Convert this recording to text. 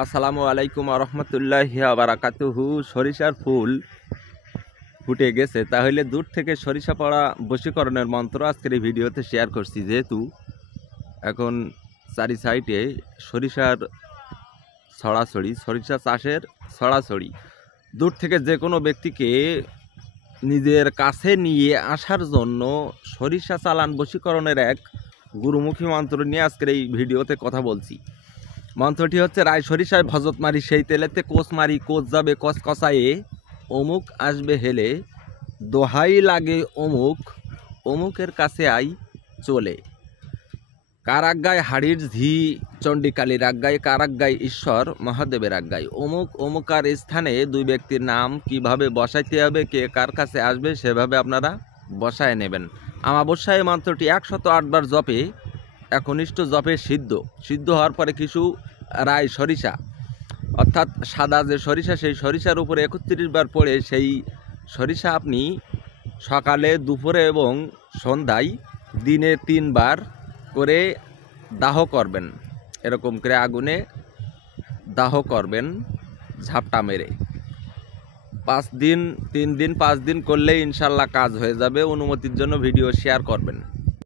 আসসালামু আলাইকুম রহমতুল্লাহি বারাকাতুহু। সরিষার ফুল ফুটে গেছে, তাহলে দূর থেকে সরিষা পড়া বশীকরণের মন্ত্র আজকের এই ভিডিওতে শেয়ার করছি। যেহেতু এখন চারি সাইডে সরিষার ছড়াছড়ি, সরিষা চাষের ছড়াছড়ি, দূর থেকে যে কোনো ব্যক্তিকে নিজের কাছে নিয়ে আসার জন্য সরিষা চালান বশীকরণের এক গুরুমুখী মন্ত্র নিয়ে আজকের এই ভিডিওতে কথা বলছি। মন্ত্রটি হচ্ছে, রায় সরিষায় ভজত মারি সেই তেলেতে কোচ মারি, কোচ যাবে কস কষায়ে, অমুক আসবে হেলে, দোহাই লাগে অমুক, অমুকের কাছে আই চলে। কার আজ্ঞায় হাড়ির ঝি চণ্ডীকালীর আজ্ঞায়, কার আজ্ঞায় ঈশ্বর মহাদেবের আজ্ঞায়। অমুক অমুকার স্থানে দুই ব্যক্তির নাম কিভাবে বসাইতে হবে, কে কার কাছে আসবে সেভাবে আপনারা বসায় নেবেন। আমাবস্যায় এই মন্ত্রটি 108 বার জপে একনিষ্ঠ জপে সিদ্ধ হওয়ার পরে কিছু রায় সরিষা, অর্থাৎ সাদা যে সরিষা, সেই সরিষার উপরে 31 বার পড়ে সেই সরিষা আপনি সকালে, দুপুরে এবং সন্ধ্যায় দিনে 3 বার করে দাহ করবেন। এরকম করে আগুনে দাহ করবেন ঝাপটা মেরে। 3 দিন 5 দিন করলেই ইনশাল্লাহ কাজ হয়ে যাবে। অনুমতির জন্য ভিডিও শেয়ার করবেন।